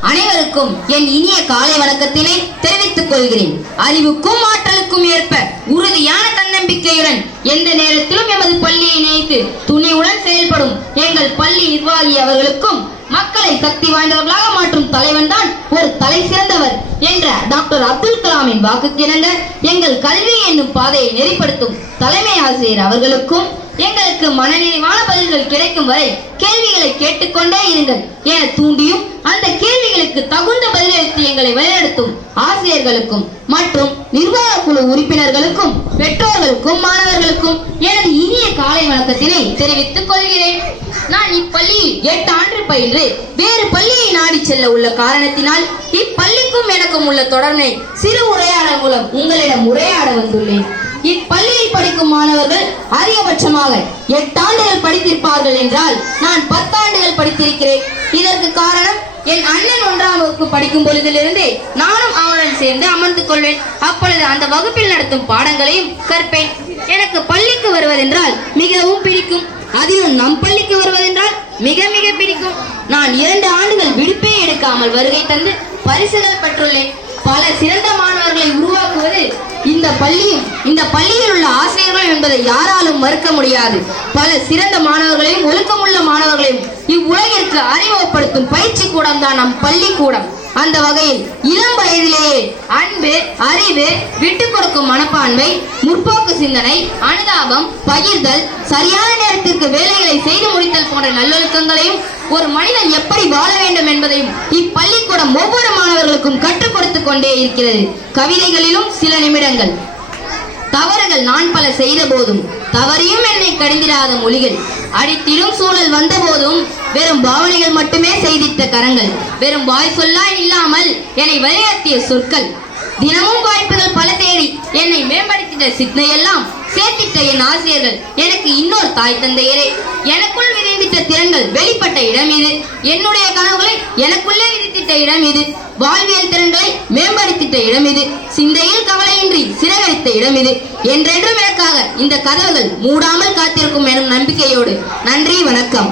அனைவருக்கும் என் இனிய காலை வணக்கத்தினை தெரிவித்துக் கொள்கிறேன். அறிவுக்கும் ஆற்றலுக்கும் ஏற்ப உறுதியான தன்னம்பிக்கையுடன் எந்த நேரத்திலும் எமது பள்ளியை நினைத்து துணிவுடன் செயல்படும் எங்கள் பள்ளி நிர்வாகி அவர்களுக்கும் மக்களை சக்தி வாய்ந்தவர்களாக மாற்றும் தலைவன் தான் ஒரு தலை சிறந்தவர் என்ற டாக்டர் அப்துல் கலாமின் வாக்குக்கிணங்க எங்கள் கல்வி என்னும் பாதையை நெறிப்படுத்தும் தலைமை ஆசிரியர் அவர்களுக்கும் எங்களுக்கு மனநிறைவான பதில்கள் கிடைக்கும் வரை கேள்விகளை கேட்டுக்கொண்டே இருங்கள். என தூண்டியும் அந்த கேள்விகளுக்கு தகுந்த பதிலளித்து எங்களை வழிநடத்தும் ஆசிரியர்களுக்கும் மற்றும் நிர்வாக குழு உறுப்பினர்களுக்கும் பெற்றோர்களுக்கும் மாணவர்களுக்கும் எனது இனிய காலை வணக்கத்தினை தெரிவித்துக் கொள்கிறேன். நான் இப்பள்ளியில் எட்டு ஆண்டு பயின்று வேறு பள்ளியை நாடி செல்ல உள்ள காரணத்தினால் இப்பள்ளிக்கும் எனக்கும் உள்ள தொடர்பை சிறு உரையாடல் மூலம் உங்களிடம் உரையாட வந்துள்ளேன். இப்பள்ளி படிக்கும் மாணவர்கள் அதிகபட்சமாக எட்டாண்டுகள் படித்திருப்பார்கள் என்றால் நான் பத்தாண்டுகள் படித்திருக்கிறேன். இதற்கு காரணம் என் அண்ணன் ஒன்றாம் வகுப்பு படிக்கும் பொழுதிலிருந்தே நானும் அவனுடன் சேர்ந்து அமர்ந்து கொள்வேன். அப்பொழுது அந்த வகுப்பில் நடத்தும் பாடங்களையும் கற்பேன். எனக்கு பள்ளிக்கு வருவதென்றால் மிகவும் பிடிக்கும். அதிலும் நம் பள்ளிக்கு வருவதென்றால் மிக மிக பிடிக்கும். நான் இரண்டு ஆண்டுகள் விடுப்பே எடுக்காமல் வருகை தந்து பரிசுகள் பெற்றுள்ளேன். பல சிறந்த மாணவர்களை உருவாக்குவது இந்த பள்ளியும் இந்த பள்ளியில் உள்ள ஆசிரியர்களும் என்பதை யாராலும் மறுக்க முடியாது. பல சிறந்த மாணவர்களையும் ஒழுக்கமுள்ள மாணவர்களையும் இவ்வுலகிற்கு அறிமுகப்படுத்தும் பயிற்சி கூடம் தான் நம் பள்ளிக்கூடம். அந்த வகையில் இளம் வயதிலேயே அன்பு அறிவு விட்டு கொடுக்கும் மனப்பான்மை முற்போக்கு சிந்தனை அனுதாபம் பகிர்தல் சரியான நேரத்திற்கு வேலைகளை செய்து முடித்தல் போன்ற நல்லொழுக்கங்களையும் ஒரு மனிதன் எப்படி வாழ வேண்டும் என்பதையும் இப்பள்ளிக்கூடம் ஒவ்வொரு மாணவர்களுக்கும் கற்றுக் கொடுத்துக் கொண்டே இருக்கிறது. கவிதைகளிலும் சில நிமிடங்கள். தவறுகள் நான் பல செய்த போதும் தவறியும் என்னை கடிந்திராத மொழிகள். அடித்திடும் சூழல் வந்த போதும் வெறும் பாவனைகள் மட்டுமே செய்தித்த கரங்கள். வெறும் வாய் சொல்லாய் இல்லாமல் என்னை வழிநடத்திய சொற்கள். தினமும் வாய்ப்புகள் பல தேடி என்னை மேம்படுத்திட்ட சிக்னை சேர்த்திட்ட என் ஆசிரியர்கள் எனக்கு இன்னொரு தாய் தந்தையரே. எனக்குள் திறன்கள் வெளிப்பட்ட இடம் இது. என்னுடைய கனவுகளை எனக்குள்ளே விதித்திட்ட இடம் இது. வாழ்வியல் திறன்களை மேம்படுத்திட்ட இடம் இது. சிந்தையில் கவலையின்றி சிறகரித்த இடம் இது. என்றென்றும் எனக்காக இந்த கதவுகள் மூடாமல் காத்திருக்கும் எனும் நம்பிக்கையோடு நன்றி வணக்கம்.